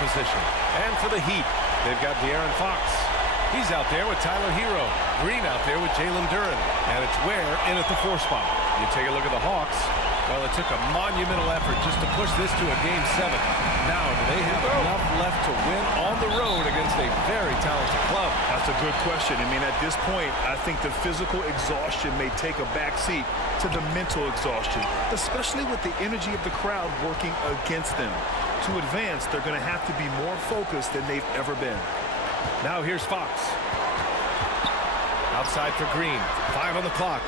position. And for the Heat, they've got De'Aaron Fox. He's out there with Tyler Hero. Green out there with Jalen Duren. And it's Ware in at the 4 spot. You take a look at the Hawks. Well, it took a monumental effort just to push this to a Game 7. Now, do they have enough left to win on the road against a very talented club? That's a good question. I mean, at this point, I think the physical exhaustion may take a backseat to the mental exhaustion, especially with the energy of the crowd working against them. To advance, they're going to have to be more focused than they've ever been. Now here's Fox. Outside for Green. 5 on the clock.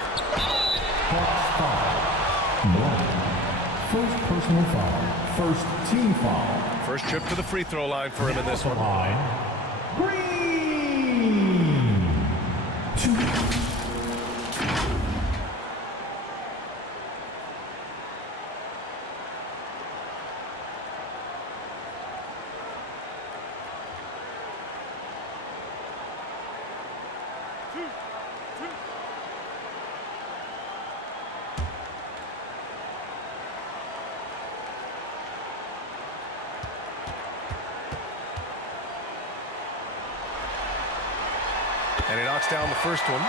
First personal foul. First team foul. First trip to the free throw line for him in this one. Green. 2. And he knocks down the first one.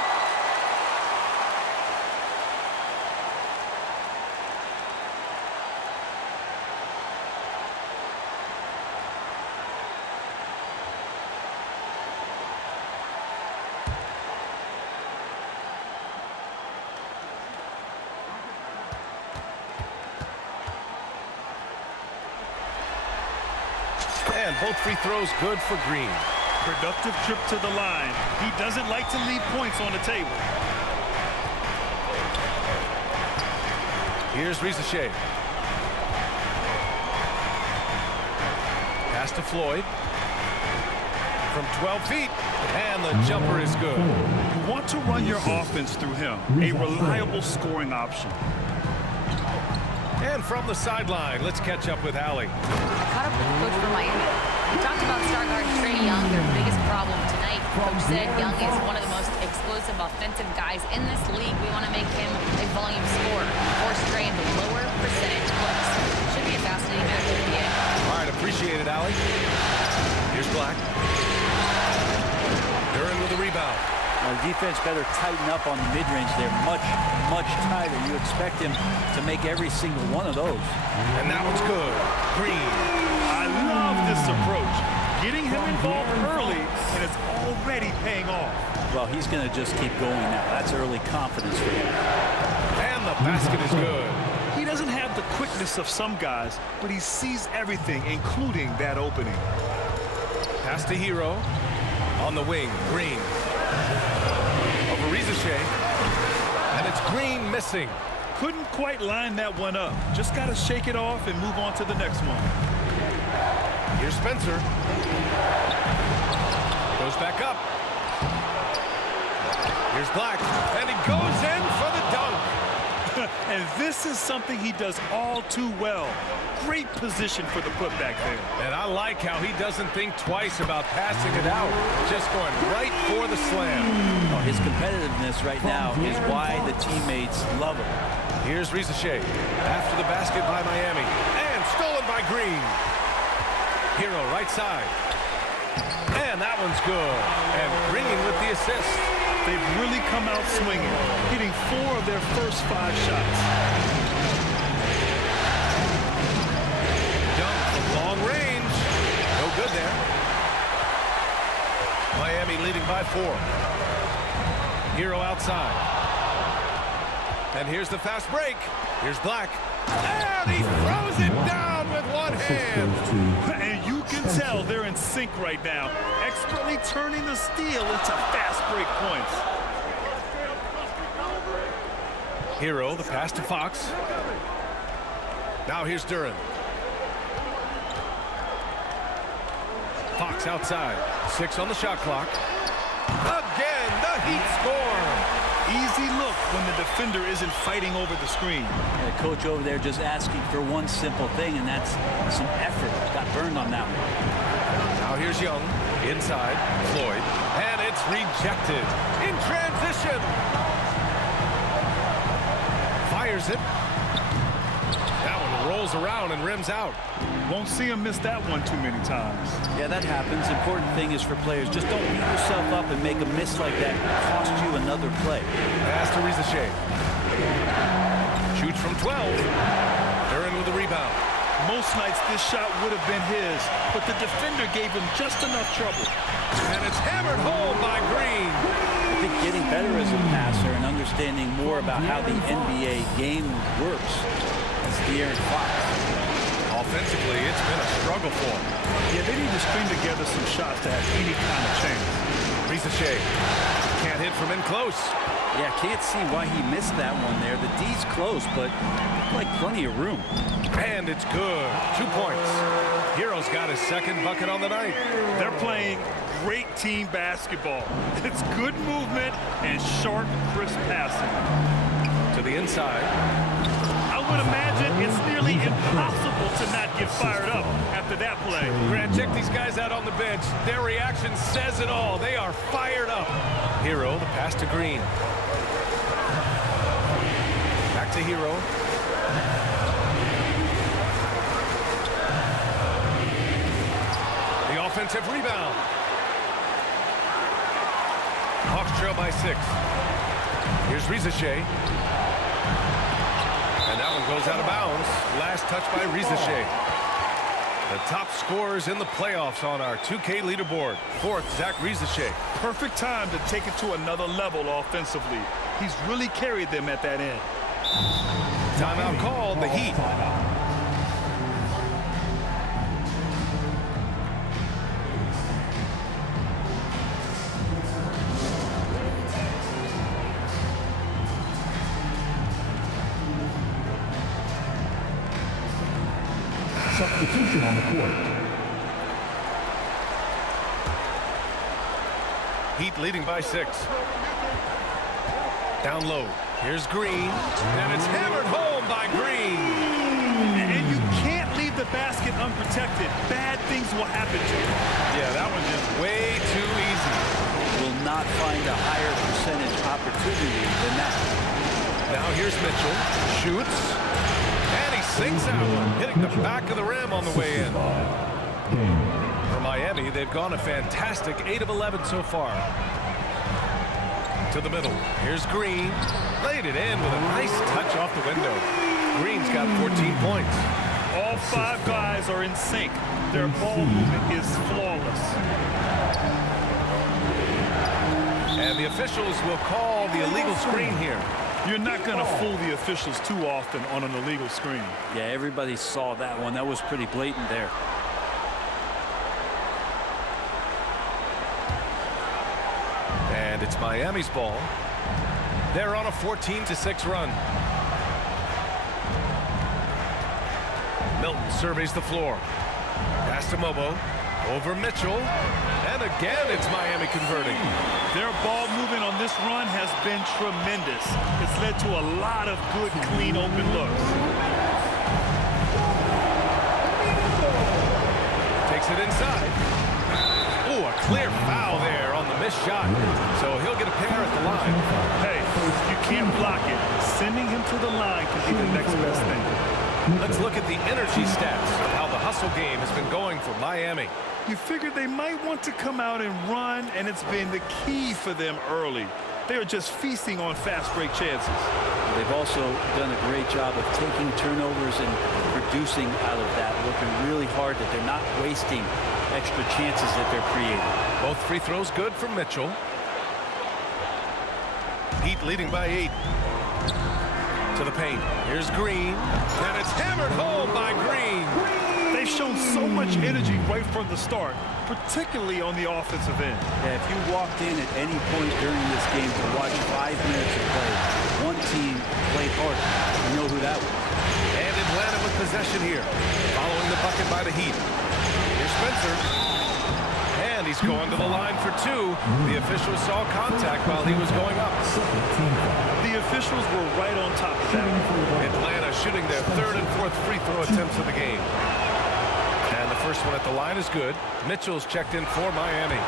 And both free throws good for Green. Productive trip to the line. He doesn't like to leave points on the table. Here's Risacher. Pass to Floyd. From 12 feet. And the jumper is good. You want to run your offense through him. A reliable scoring option. And from the sideline, let's catch up with Allie. I caught up with the coach for Miami. We talked about star guard Trae Young, their biggest problem tonight. Coach said Young is one of the most explosive offensive guys in this league. We want to make him a volume scorer. Force Trae into lower percentage clips. Should be a fascinating match at the end. All right, appreciate it, Allie. Here's Black. Duren with the rebound. The defense better tighten up on the mid-range. They're much tighter. You expect him to make every single one of those. And that one's good. Green. I love this approach. Getting him involved early, and it's already paying off. Well, he's going to just keep going now. That's early confidence for him. And the basket is good. He doesn't have the quickness of some guys, but he sees everything, including that opening. Pass to Hero. On the wing, Green. Over Risacher. And it's Green missing. Couldn't quite line that one up. Just got to shake it off and move on to the next one. Here's Spencer. Goes back up. Here's Black. And he goes in for the dunk. And this is something he does all too well. Great position for the putback there. And I like how he doesn't think twice about passing it out. Just going right for the slam. Well, his competitiveness right now is why the teammates love him. Here's Risacher. After the basket by Miami. And stolen by Green. Hero right side. And that one's good. And Green with the assist. They've really come out swinging, hitting 4 of their first 5 shots. Dunk from long range. No good there. Miami leading by 4. Hero outside. And here's the fast break. Here's Black. And he throws it down with one hand. And you can tell they're in sync right now, expertly turning the steal into fast break points. Hero, the pass to Fox. Now here's Duren. Fox outside. 6 on the shot clock. Again, the Heat score. Easy look when the defender isn't fighting over the screen. And the coach over there just asking for one simple thing, and that's some effort. Got burned on that one. Now here's Young. Inside. Floyd. And it's rejected. In transition. Fires it. That one rolls around and rims out. Won't see him miss that one too many times. Yeah, that happens. Important thing is for players, just don't beat yourself up and make a miss like that cost you another play. Pass to Riza. Shoots from 12. Duren with the rebound. Most nights this shot would have been his, but the defender gave him just enough trouble. And it's hammered home by Green. I think getting better as a passer and understanding more about how the NBA game works. That's De'Aaron Fox. Offensively, it's been a struggle for him. Yeah, they need to string together some shots to have any kind of chance. Riza can't hit from in close. Yeah, can't see why he missed that one there. The D's close, but like plenty of room. And it's good. 2 points. Hero's got his second bucket on the night. They're playing great team basketball. It's good movement and sharp, crisp passing. To the inside. I would imagine it's nearly impossible to not get fired up after that play. Grant, check these guys out on the bench. Their reaction says it all. They are fired up. Hero, the pass to Green. Back to Hero. The offensive rebound. Hawks trail by 6. Here's Riza. And that one goes out of bounds. Last touch by Riza. The top scorers in the playoffs on our 2K leaderboard. Fourth, Zach Riza. Perfect time to take it to another level offensively. He's really carried them at that end. Timeout called, the Heat. Substitution on the court. Heat leading by 6. Down low. Here's Green. And it's hammered home by Green. And you can't leave the basket unprotected. Bad things will happen to you. Yeah, that was just way too easy. Will not find a higher percentage opportunity than that. Now here's Mitchell. Shoots. And he sinks that one, hitting the back of the rim on the way in. For Miami, they've gone a fantastic 8 of 11 so far. To the middle. Here's Green. Laid it in with a nice touch off the window. Green's got 14 points. All 5 guys are in sync. Their ball movement is flawless. And the officials will call the illegal screen here. You're not going to fool the officials too often on an illegal screen. Yeah, everybody saw that one. That was pretty blatant there. And it's Miami's ball. They're on a 14-6 run. Milton surveys the floor. Pass to Mobo. Over Mitchell. And again, it's Miami converting. Their ball movement on this run has been tremendous. It's led to a lot of good, clean, open looks. Takes it inside. Ooh, a clear foul there on the missed shot. So he'll get a pair at the line. Hey, you can't block it. Sending him to the line can be the next best thing. Let's look at the energy stats of how the hustle game has been going for Miami. You figured they might want to come out and run, and it's been the key for them early. They are just feasting on fast break chances. They've also done a great job of taking turnovers and producing out of that, working really hard that they're not wasting extra chances that they're creating. Both free throws good from Mitchell. Heat leading by 8. To the paint. Here's Green. And it's hammered home by Green. They've shown so much energy right from the start, particularly on the offensive end. Yeah, if you walked in at any point during this game to watch 5 minutes of play, one team played hard. You know who that was. And Atlanta with possession here. Following the bucket by the Heat. Here's Spencer. And he's going to the line for 2. The officials saw contact while he was going up. The officials were right on top of that. Atlanta shooting their 3rd and 4th free throw attempts of the game. And the first one at the line is good. Mitchell's checked in for Miami.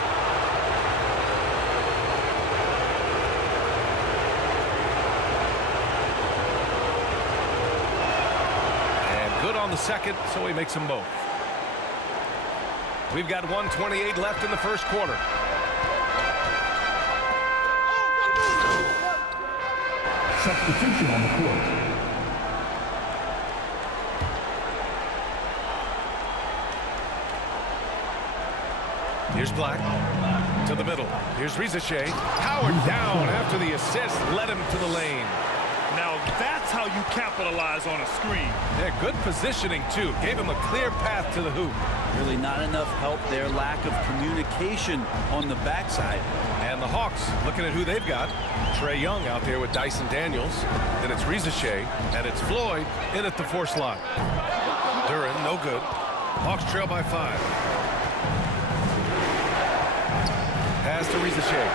on the second, so he makes them both. We've got 1:28 left in the first quarter. Substitution on the court. Here's Black to the middle. Here's Rizachet. Howard down after the assist led him to the lane. Now that's how you capitalize on a screen. Yeah, good positioning, too. Gave him a clear path to the hoop. Really not enough help there. Lack of communication on the backside. And the Hawks, looking at who they've got. Trae Young out there with Dyson Daniels. Then it's Rizachet, and it's Floyd in at the 4 slot. Duren, no good. Hawks trail by 5. Pass to Rizachet.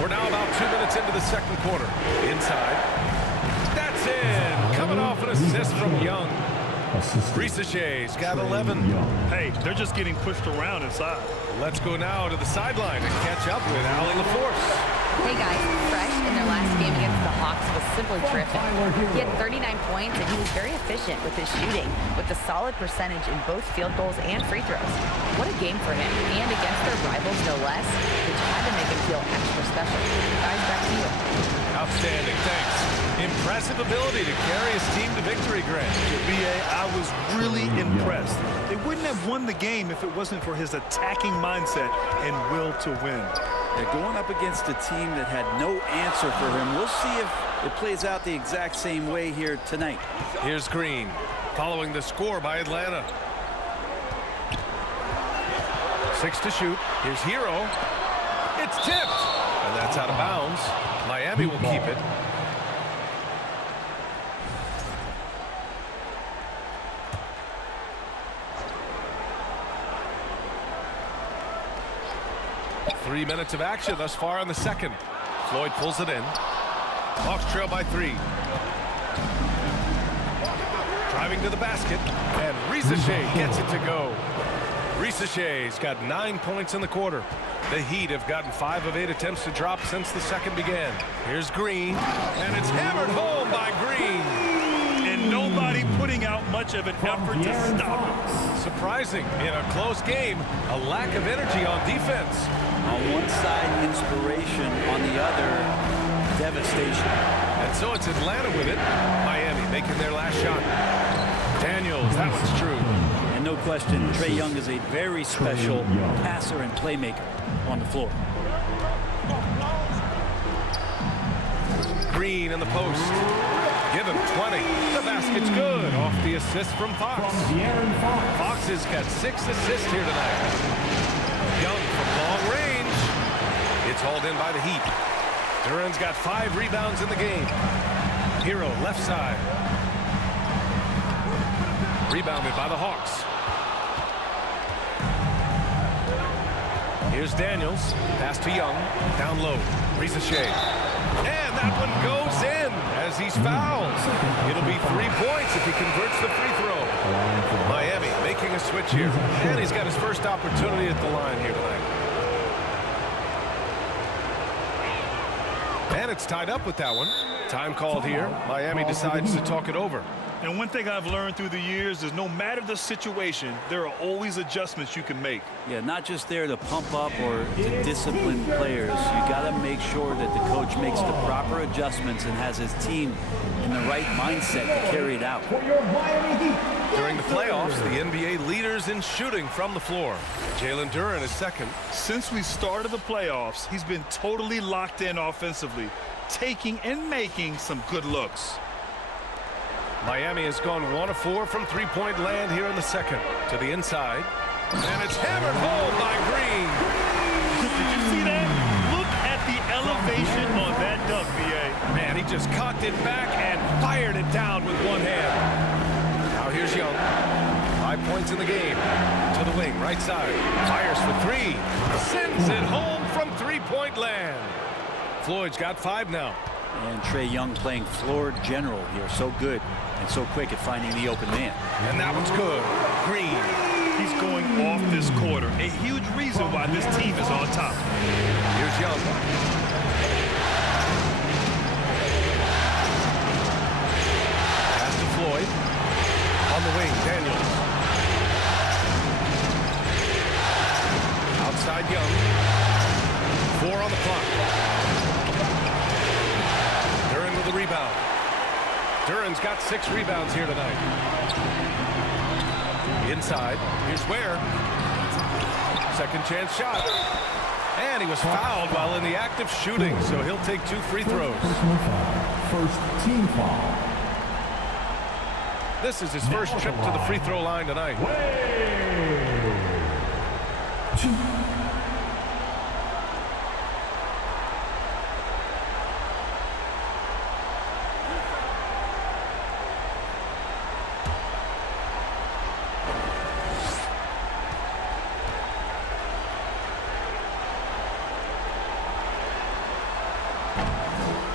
We're now about 2 minutes into the second quarter. Inside. That's in. Coming off an assist from Young. Rizachet's got 11. Hey, they're just getting pushed around inside. Let's go now to the sideline and catch up with Allie LaForce. Hey guys, Fresh in their last game against the Hawks was simply terrific. He had 39 points and he was very efficient with his shooting, with a solid percentage in both field goals and free throws. What a game for him, and against their rivals no less, which had to make him feel extra special. Guys, back to you. Outstanding, thanks. Impressive ability to carry his team to victory, Grant. B.A., I was really impressed. They wouldn't have won the game if it wasn't for his attacking mindset and will to win. They're going up against a team that had no answer for him. We'll see if it plays out the exact same way here tonight. Here's Green, following the score by Atlanta. 6 to shoot. Here's Hero. It's tipped, and that's out of bounds. Miami will keep it. Three minutes of action thus far in the second. Floyd pulls it in. Hawks trail by 3. Driving to the basket, and Rizachet gets it to go. Rizachet's got 9 points in the quarter. The Heat have gotten 5 of 8 attempts to drop since the second began. Here's Green, and it's hammered home by Green. And nobody putting out much of an effort to stop him. Surprising, in a close game, a lack of energy on defense. On one side, inspiration. On the other, devastation. And so it's Atlanta with it. Miami making their last shot. Daniels, that one's true. And no question, Trae Young is a very special passer and playmaker on the floor. Green in the post. Give him 20. The basket's good. Off the assist from Fox. Fox has got 6 assists here tonight. Young from long range. It's hauled in by the Heat. Duren's got 5 rebounds in the game. Hero left side. Rebounded by the Hawks. Here's Daniels. Pass to Young. Down low. Rizachet. And that one goes in as he's fouled. It'll be 3 points if he converts the free throw. Miami making a switch here. And he's got his first opportunity at the line here tonight. And it's tied up with that one. Time called here. Miami decides to talk it over. And one thing I've learned through the years is no matter the situation, there are always adjustments you can make. Yeah, not just there to pump up or to discipline players. You got to make sure that the coach makes the proper adjustments and has his team in the right mindset to carry it out. During the playoffs, the NBA leaders in shooting from the floor. Jalen Duren is second. Since we started the playoffs, he's been totally locked in offensively, taking and making some good looks. Miami has gone 1 of 4 from three-point land here in the second. To the inside. And it's hammered home by Green. Did you see that? Look at the elevation on that dunk, B.A. Man, he just cocked it back and fired it down with one hand. Now here's Young. 5 points in the game. To the wing, right side. Fires for 3. Sends it home from three-point land. Floyd's got 5 now. And Trae Young playing floor general here. So good and so quick at finding the open man. And that one's good. Green. He's going off this quarter. A huge reason why this team is on top. Here's Young. Floyd. On the wing, Daniels. Outside Young. 4 on the clock. Duren with the rebound. Duren's got 6 rebounds here tonight. Inside. Here's Ware. Second chance shot. And he was fouled while in the act of shooting, so he'll take 2 free throws. Personal foul. First team foul. This is his first trip to the free throw line tonight.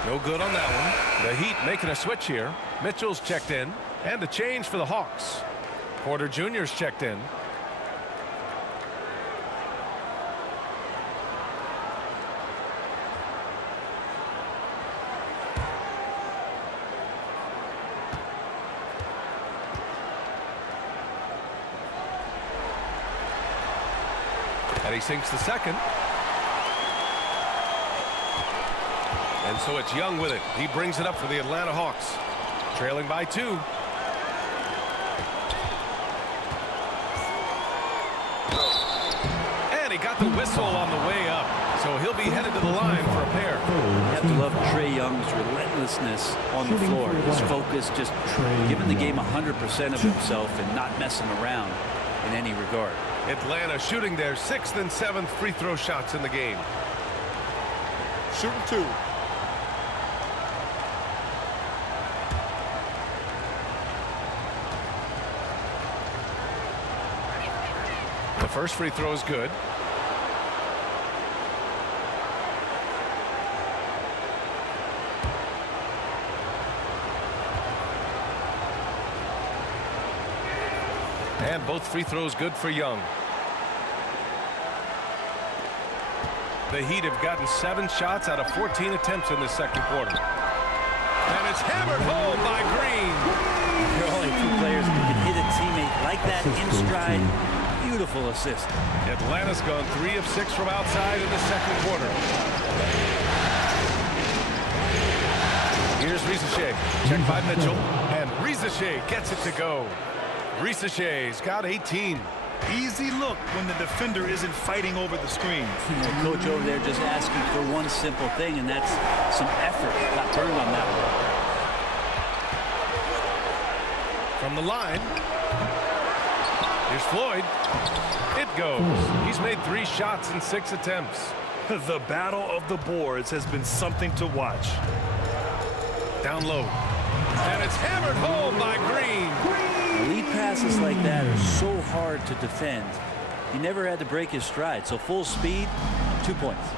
No good on that one. The Heat making a switch here. Mitchell's checked in. And a change for the Hawks. Porter Jr.'s checked in. And he sinks the second. And so it's Young with it. He brings it up for the Atlanta Hawks. Trailing by 2. And he got the whistle on the way up. So he'll be headed to the line for a pair. You have to love Trae Young's relentlessness on the floor. His focus, just giving the game 100% of himself and not messing around in any regard. Atlanta shooting their 6th and 7th free throw shots in the game. Shooting 2. The first free throw is good. And both free throws good for Young. The Heat have gotten 7 shots out of 14 attempts in the second quarter. And it's hammered home by Green. There are only 2 players who can hit a teammate like that in stride. Beautiful assist. Atlanta's gone 3 of 6 from outside in the second quarter. Here's Risacher. Check by Mitchell. And Risacher gets it to go. Risacher's got 18. Easy look when the defender isn't fighting over the screen. The coach over there just asking for one simple thing, and that's some effort. Got burned on that one. From the line. Here's Floyd. It goes. He's made 3 shots in 6 attempts. The battle of the boards has been something to watch. Down low. And it's hammered home by Green. Lead passes like that are so hard to defend. He never had to break his stride, so full speed, 2 points.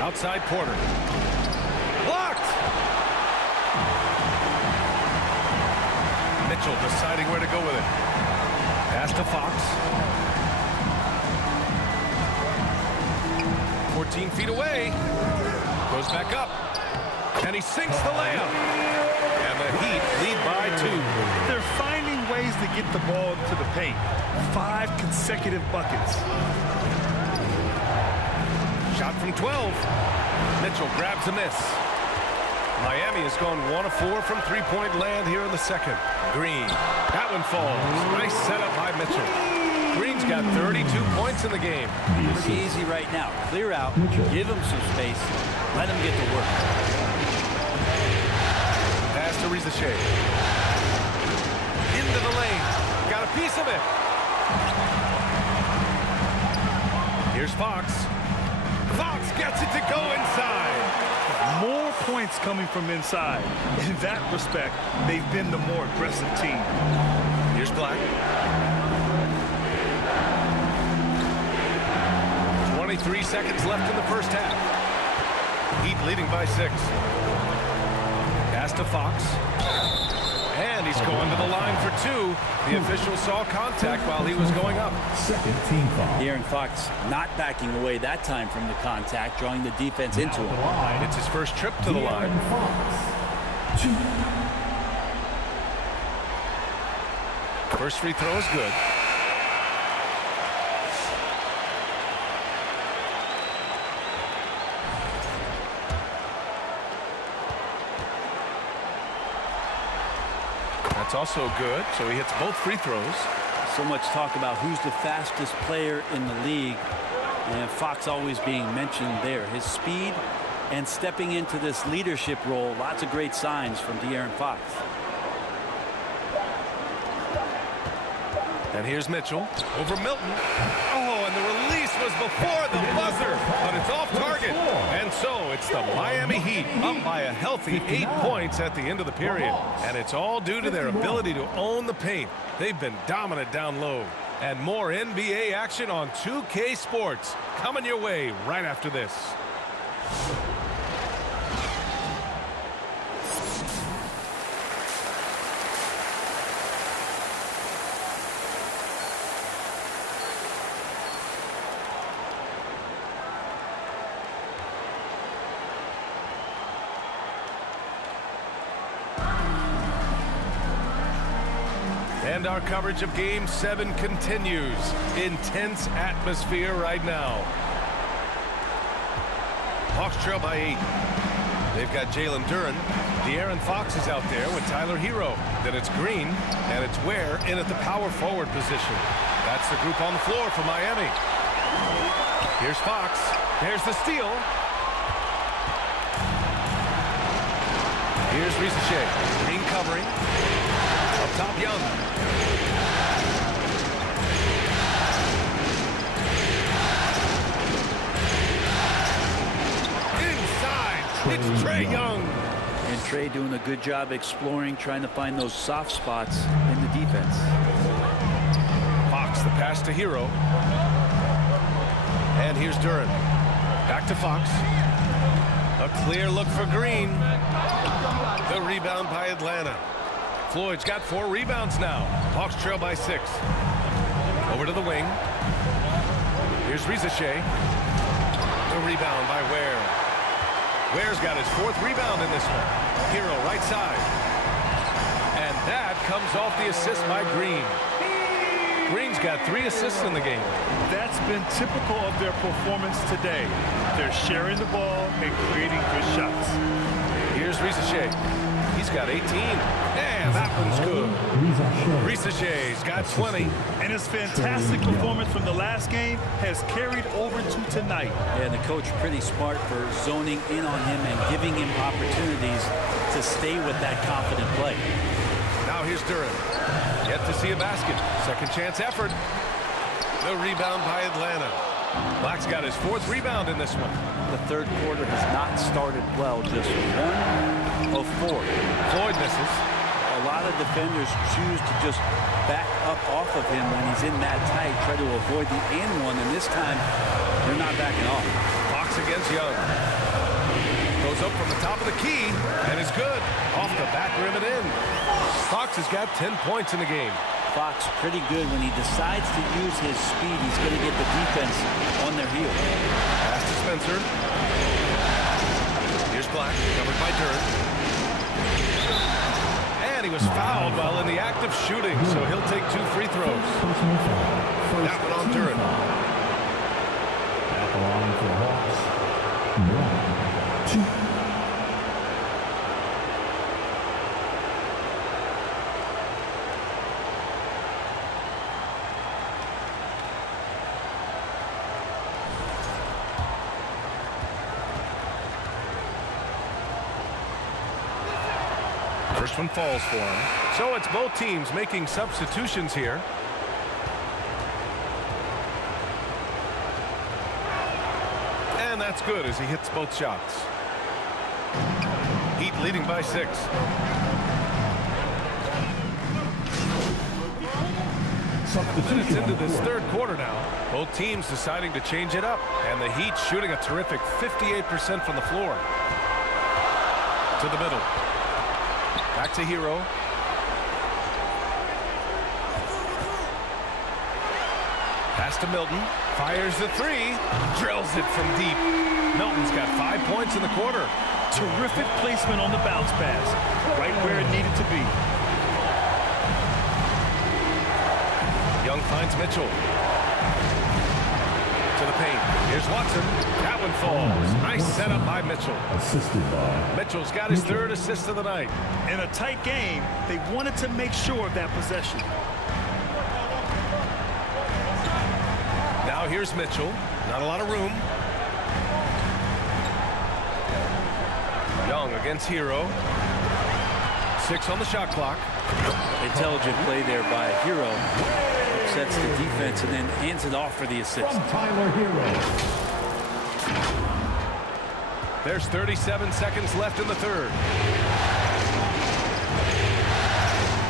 Outside Porter. Blocked. Mitchell deciding where to go with it. Pass to Fox. 14 feet away. Goes back up. And he sinks the layup. And the Heat lead by 2. They're finding ways to get the ball to the paint. 5 consecutive buckets. Shot from 12. Mitchell grabs a miss. Miami has gone 1 of 4 from 3-point land here in the second. Green. That one falls. Nice setup by Mitchell. Green's got 32 points in the game. Pretty easy right now. Clear out. Give him some space. Let him get to work. Pass to Risacher. Into the lane. Got a piece of it. Here's Fox. Fox gets it to go inside. More points coming from inside. In that respect, they've been the more aggressive team. Here's Black. 23 seconds left in the first half. Heat leading by 6. Pass to Fox. And he's going to the line for 2. The official saw contact while he was going up. Second team foul. De'Aaron Fox not backing away that time from the contact, drawing the defense into him. It's his first trip to the line. Fox. 2. First free throw is good. That's also good, so he hits both free throws. So much talk about who's the fastest player in the league, and Fox always being mentioned there. His speed and stepping into this leadership role, lots of great signs from De'Aaron Fox. And here's Mitchell over Milton. Oh, and the release was before the buzzer, but it's off target. And so it's the Miami Heat up by a healthy 8 points at the end of the period. And it's all due to their ability to own the paint. They've been dominant down low. And more NBA action on 2K Sports coming your way right after this. And our coverage of Game 7 continues. Intense atmosphere right now. Hawks trail by 8. They've got Jalen Duren. De'Aaron Fox is out there with Tyler Hero. Then it's Green, and it's Ware in at the power forward position. That's the group on the floor for Miami. Here's Fox. There's the steal. Here's Risache. Green covering. Up top, Young. Inside, it's Trae Young. And Trae doing a good job exploring, trying to find those soft spots in the defense. Fox, the pass to Hero. And here's Duren. Back to Fox. A clear look for Green. The rebound by Atlanta. Floyd's got 4 rebounds now. Hawks trail by 6. Over to the wing. Here's Risache. The rebound by Ware. Ware's got his 4th rebound in this one. Hero right side. And that comes off the assist by Green. Green's got 3 assists in the game. That's been typical of their performance today. They're sharing the ball and creating good shots. Here's Risache. He's got 18. And that one's good. Risache's got 20. And his fantastic performance from the last game has carried over to tonight. And the coach pretty smart for zoning in on him and giving him opportunities to stay with that confident play. Now here's Duren. Yet to see a basket. Second chance effort. The rebound by Atlanta. Black's got his 4th rebound in this one. The third quarter has not started well. Just 1 of 4. Floyd misses. A lot of defenders choose to just back up off of him when he's in that tight, try to avoid the and one, and this time they're not backing off. Fox against Young. Goes up from the top of the key, and is good. Off the back rim and in. Fox has got 10 points in the game. Fox pretty good when he decides to use his speed. He's going to get the defense on their heels. Pass to Spencer. Here's Black, covered by Duren. And he was fouled while in the act of shooting, so he'll take 2 free throws. That one on Duren. At the line for the Hawks. 1, 2. First one falls for him. So it's both teams making substitutions here. And that's good as he hits both shots. Heat leading by 6. Minutes into this third quarter now. Both teams deciding to change it up. And the Heat shooting a terrific 58% from the floor. To the middle. Back to Hero. Pass to Milton. Fires the 3. Drills it from deep. Milton's got 5 points in the quarter. Terrific placement on the bounce pass. Right where it needed to be. Young finds Mitchell. To the paint. Here's Watson. That one falls. Nice setup by Mitchell. Assisted by Mitchell's got his third assist of the night. In a tight game, they wanted to make sure of that possession. Now here's Mitchell. Not a lot of room. Young against Hero. 6 on the shot clock. Intelligent play there by Hero. Upsets the defense and then hands it off for the assist. from Tyler Hero. There's 37 seconds left in the third.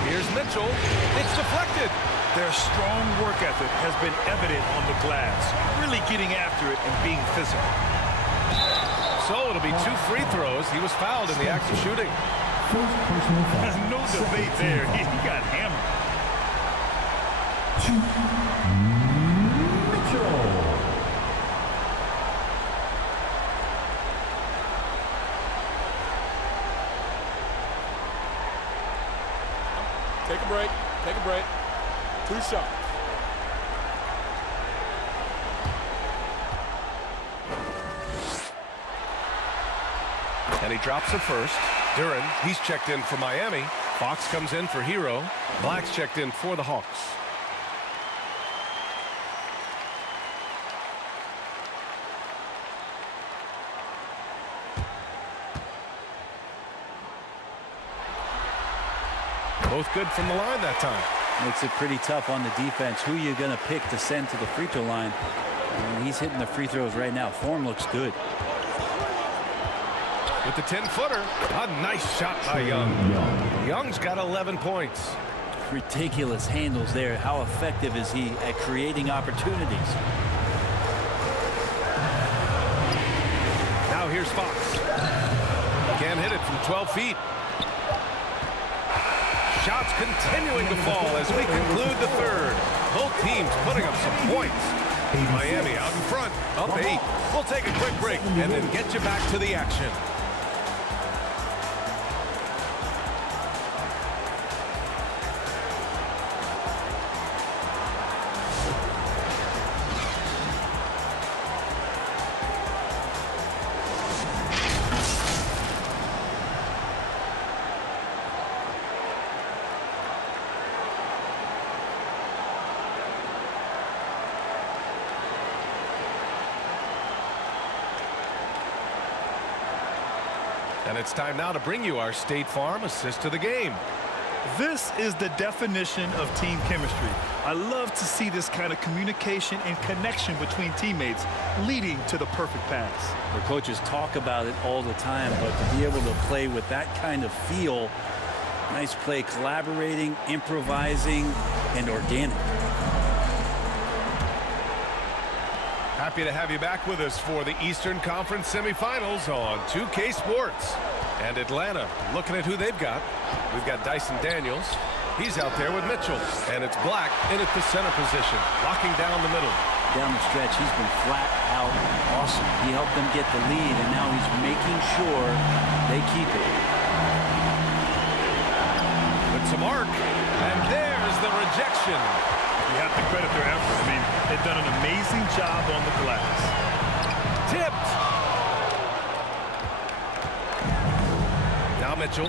Here's Mitchell. It's deflected. Their strong work ethic has been evident on the glass, really getting after it and being physical. So it'll be 2 free throws. He was fouled in the act of shooting. First personal foul. No debate there. He got hammered. Mitchell. Take a break. Take a break. 2 shots. And he drops it first. Duren, he's checked in for Miami. Fox comes in for Hero. Black's checked in for the Hawks. Both good from the line that time. Makes it pretty tough on the defense. Who you going to pick to send to the free throw line? I mean, he's hitting the free throws right now. Form looks good. With the 10-footer, a nice shot by Young. Young's got 11 points. Ridiculous handles there. How effective is he at creating opportunities? Now here's Fox. Can't hit it from 12 feet. Shots continuing to fall as we conclude the third. Both teams putting up some points. Miami out in front, up 8. We'll take a quick break and then get you back to the action. And it's time now to bring you our State Farm assist of the game. This is the definition of team chemistry. I love to see this kind of communication and connection between teammates leading to the perfect pass. The coaches talk about it all the time, but to be able to play with that kind of feel, nice play, collaborating, improvising, and organic. Happy to have you back with us for the Eastern Conference semifinals on 2K Sports. And Atlanta looking at who they've got. We've got Dyson Daniels. He's out there with Mitchell. And it's Black in at the center position, locking down the middle. Down the stretch, he's been flat out awesome. He helped them get the lead, and now he's making sure they keep it. It's a mark, and there's the rejection. You have to credit their effort. I mean, they've done an amazing job on the glass. Tipped. Now Mitchell.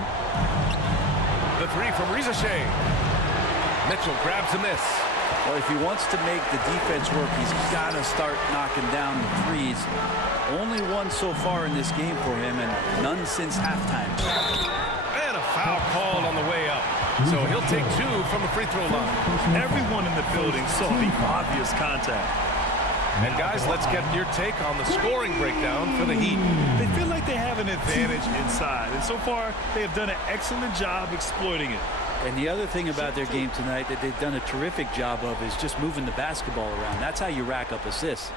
The 3 from Rizachet. Mitchell grabs a miss. Well, if he wants to make the defense work, he's got to start knocking down the threes. Only one so far in this game for him, and none since halftime. And a foul called on the way up. So he'll take 2 from the free throw line. Everyone in the building saw the obvious contact. And guys, let's get your take on the scoring breakdown for the Heat. They feel like they have an advantage inside, and so far they have done an excellent job exploiting it. And the other thing about their game tonight that they've done a terrific job of is just moving the basketball around. That's how you rack up assists.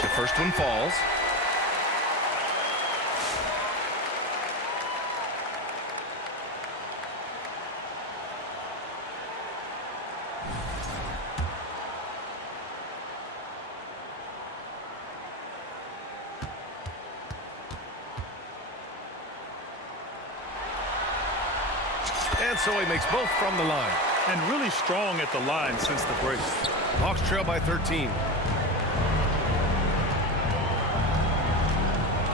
The first one falls. And so he makes both from the line. And really strong at the line since the break. Hawks trail by 13.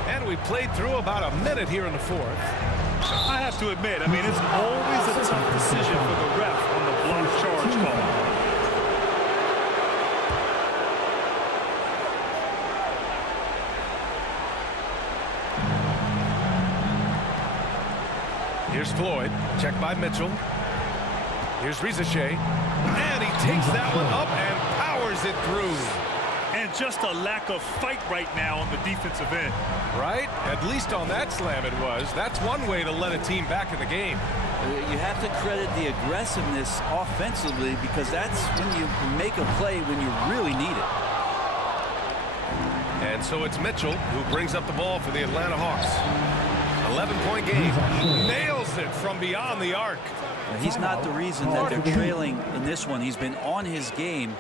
And we played through about a minute here in the fourth. I have to admit, I mean, it's always a tough decision for the ref on the block charge call. Here's Floyd, checked by Mitchell. Here's Rizachet, and he takes that one up and powers it through. And just a lack of fight right now on the defensive end. Right? At least on that slam it was. That's one way to let a team back in the game. You have to credit the aggressiveness offensively, because that's when you make a play when you really need it. And so it's Mitchell who brings up the ball for the Atlanta Hawks. 11-point game. Nails it from beyond the arc. He's not the reason that they're trailing in this one. He's been on his game.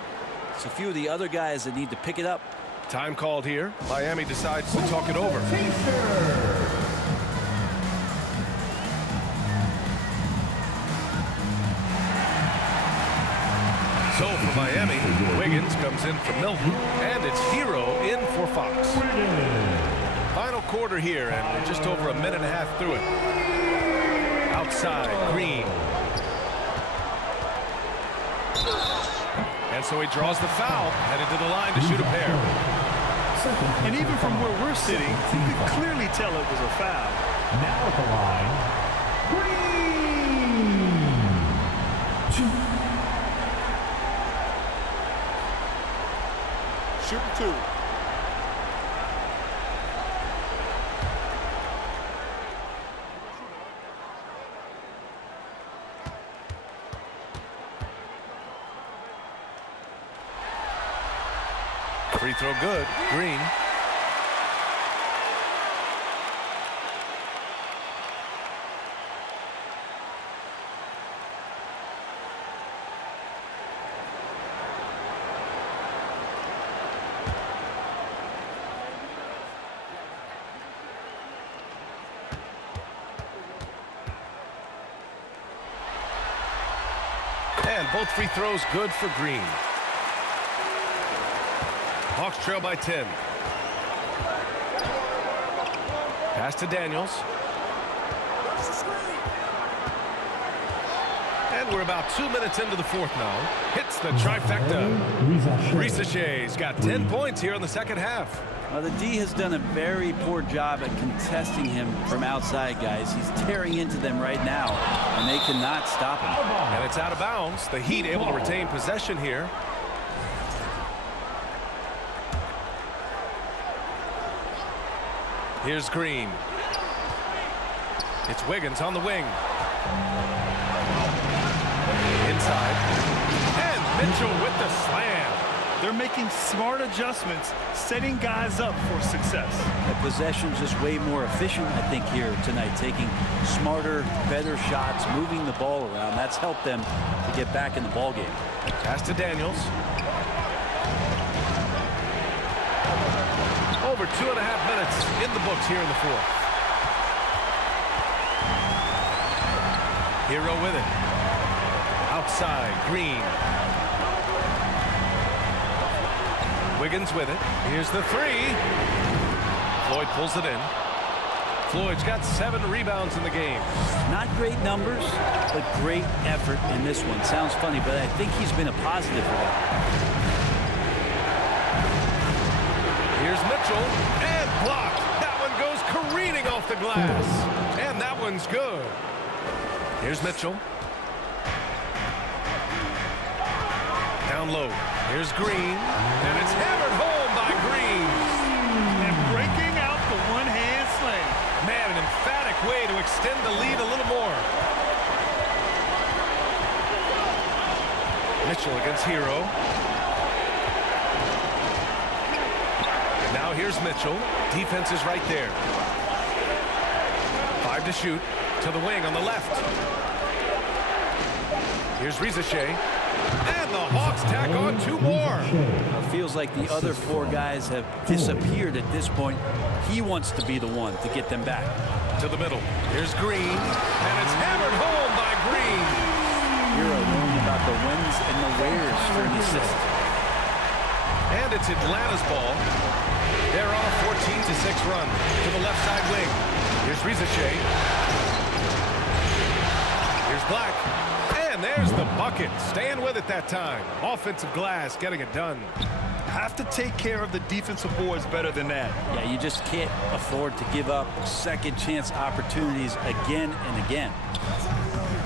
It's a few of the other guys that need to pick it up. Time called here. Miami decides to talk it over. So for Miami, Wiggins comes in for Milton, and it's Hero in for Fox. Final quarter here, and we're just over a minute and a half through it. Outside, Green. And so he draws the foul, headed to the line to shoot a pair. And even from where we're sitting, you could clearly tell it was a foul. Now at the line, Green. Shooting 2. Free throw good. Green. And both free throws good for Green. Hawks trail by 10. Pass to Daniels. And we're about 2 minutes into the fourth now. Hits the trifecta. Rizachet's got 10 points here in the second half. The D has done a very poor job at contesting him from outside, guys. He's tearing into them right now, and they cannot stop him. And it's out of bounds. The Heat able to retain possession here. Here's Green. It's Wiggins on the wing. Inside. And Mitchell with the slam. They're making smart adjustments, setting guys up for success. The possession's just way more efficient, I think, here tonight. Taking smarter, better shots, moving the ball around. That's helped them to get back in the ball game. Pass to Daniels. Over 2.5 minutes in the books here in the fourth. Hero with it. Outside, Green. Wiggins with it. Here's the three. Floyd pulls it in. Floyd's got 7 rebounds in the game. Not great numbers, but great effort in this one. Sounds funny, but I think he's been a positive for them. Here's Mitchell, and blocked. That one goes careening off the glass. And that one's good. Here's Mitchell. Down low. Here's Green, and it's hammered home by Green. And breaking out the one-hand slam. Man, an emphatic way to extend the lead a little more. Mitchell against Hero. Now here's Mitchell. Defense is right there. 5 to shoot. To the wing on the left. Here's Rizachet. And the Hawks tack on 2 more. It feels like the other 4 guys have disappeared at this point. He wants to be the one to get them back. To the middle. Here's Green. And it's hammered home by Green. Hero knowing about the whens and the wheres for an assist. And it's Atlanta's ball. They're on a 14-6 run to the left side wing. Here's Rizachet. Here's Black. And there's the bucket. Staying with it that time. Offensive glass getting it done. Have to take care of the defensive boards better than that. Yeah, you just can't afford to give up second chance opportunities again and again.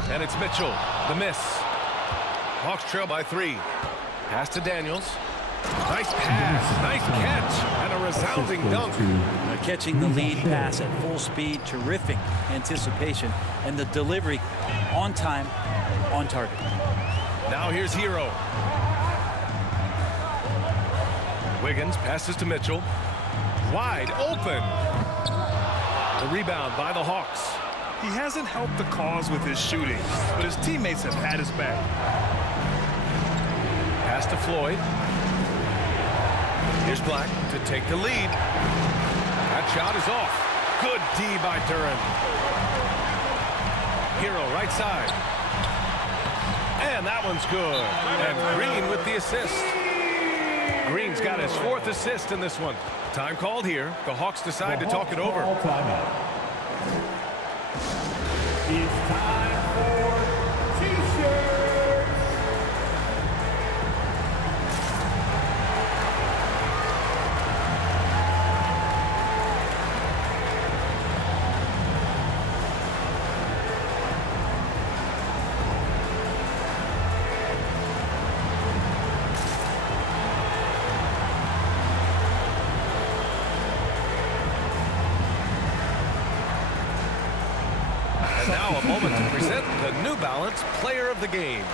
And it's Mitchell. The miss. Hawks trail by 3. Pass to Daniels. Nice pass. Nice catch. And a resounding dunk. Catching the lead pass at full speed. Terrific anticipation. And the delivery on time, on target. Now here's Hero. Wiggins passes to Mitchell. Wide open. The rebound by the Hawks. He hasn't helped the cause with his shooting, but his teammates have had his back. Pass to Floyd. Here's Black to take the lead. That shot is off. Good D by Duren. Hero right side. And that one's good. And Green with the assist. Green's got his 4th assist in this one. Time called here. The Hawks decide to talk it over. It's time for T-shirts. Now a moment to present the New Balance Player of the Game.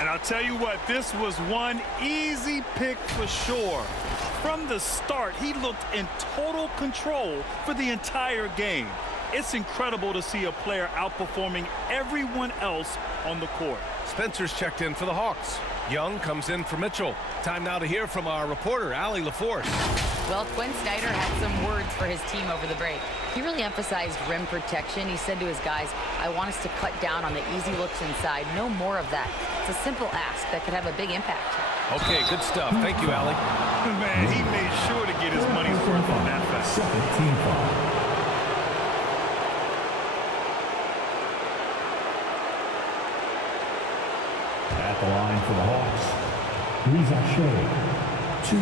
And I'll tell you what, this was one easy pick for sure. From the start, he looked in total control for the entire game. It's incredible to see a player outperforming everyone else on the court. Spencer's checked in for the Hawks. Young comes in for Mitchell. Time now to hear from our reporter, Allie LaForce. Well, Quinn Snyder had some words for his team over the break. He really emphasized rim protection. He said to his guys, I want us to cut down on the easy looks inside. No more of that. It's a simple ask that could have a big impact. Okay, good stuff. Thank you, Allie. Man, he made sure to get his money's worth on that fact. Second team foul. At the line for the Hawks, Rizachet, 2.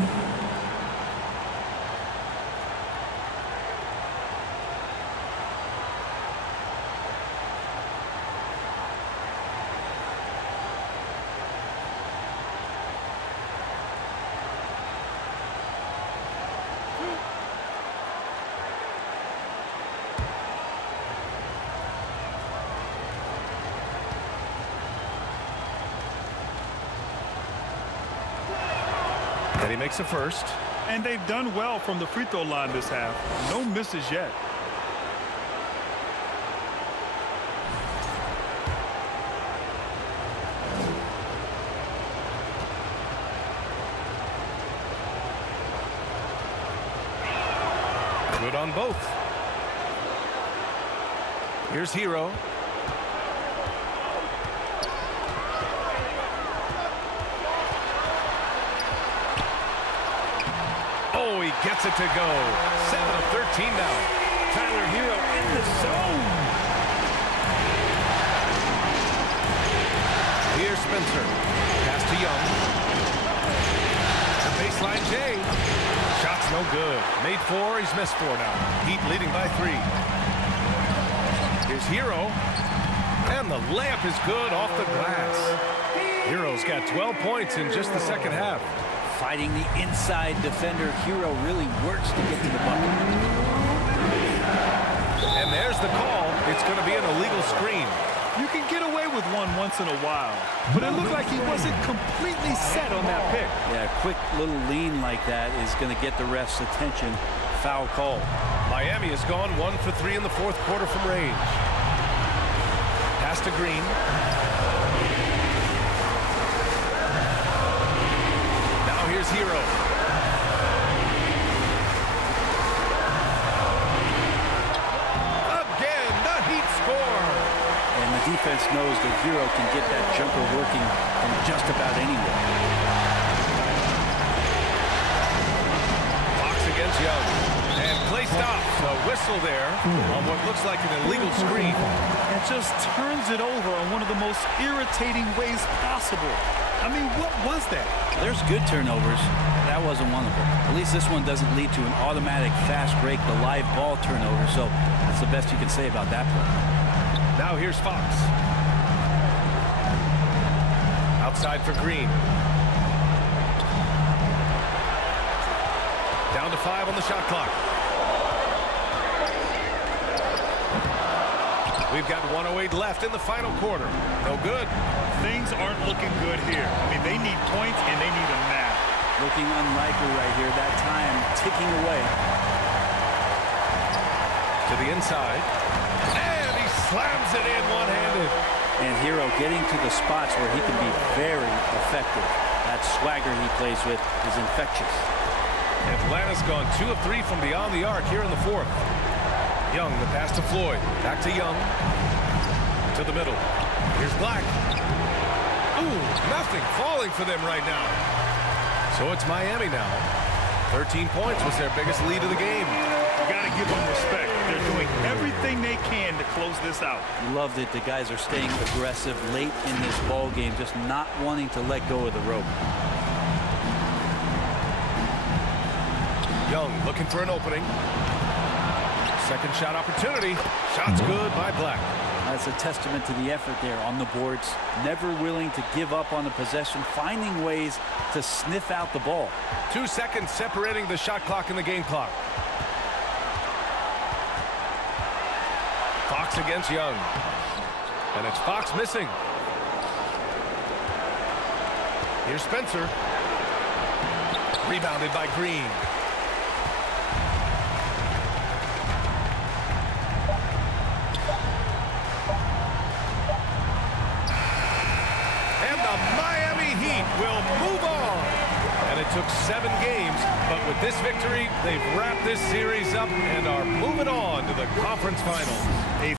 And he makes a first. And they've done well from the free throw line this half. No misses yet. Good on both. Here's Hero. Oh, he gets it to go. 7 of 13 now. Tyler Hero in the zone. Here's Spencer. Pass to Young. The baseline Jay. Shot's no good. Made 4, he's missed 4 now. Heat leading by 3. Here's Hero. And the layup is good off the glass. Hero's got 12 points in just the second half. Fighting the inside defender, Hero really works to get to the bucket. And there's the call. It's going to be an illegal screen. You can get away with one once in a while, but it looked like he wasn't completely set on that pick. Yeah, a quick little lean like that is going to get the ref's attention. Foul call. Miami has gone 1 for 3 in the fourth quarter from range. Pass to Green. Now here's Hero. defense knows that Hero can get that jumper working from just about anywhere. Fox against Young. And play stops. A whistle there on what looks like an illegal screen. And just turns it over on one of the most irritating ways possible. I mean, what was that? There's good turnovers. That wasn't one of them. At least this one doesn't lead to an automatic fast break, the live ball turnover. So that's the best you can say about that play. Now here's Fox. Outside for Green. Down to 5 on the shot clock. We've got 1:08 left in the final quarter. No good. Things aren't looking good here. I mean, they need points and they need a nap. Looking unlikely right here. That time ticking away. To the inside. And he slams it in one-handed. And Hero getting to the spots where he can be very effective. That swagger he plays with is infectious. Atlanta's gone 2 of 3 from beyond the arc here in the fourth. Young, the pass to Floyd. Back to Young. To the middle. Here's Black. Ooh, nothing falling for them right now. So it's Miami now. 13 points was their biggest lead of the game. You got to give them respect. They're doing everything they can to close this out. Love that the guys are staying aggressive late in this ball game, just not wanting to let go of the rope. Young looking for an opening. Second shot opportunity. Shot's good by Black. That's a testament to the effort there on the boards. Never willing to give up on the possession, finding ways to sniff out the ball. 2 seconds separating the shot clock and the game clock. Fox against Young. And it's Fox missing. Here's Spencer. Rebounded by Green. Will move on. And it took 7 games, but with this victory, they've wrapped this series up and are moving on to the conference finals.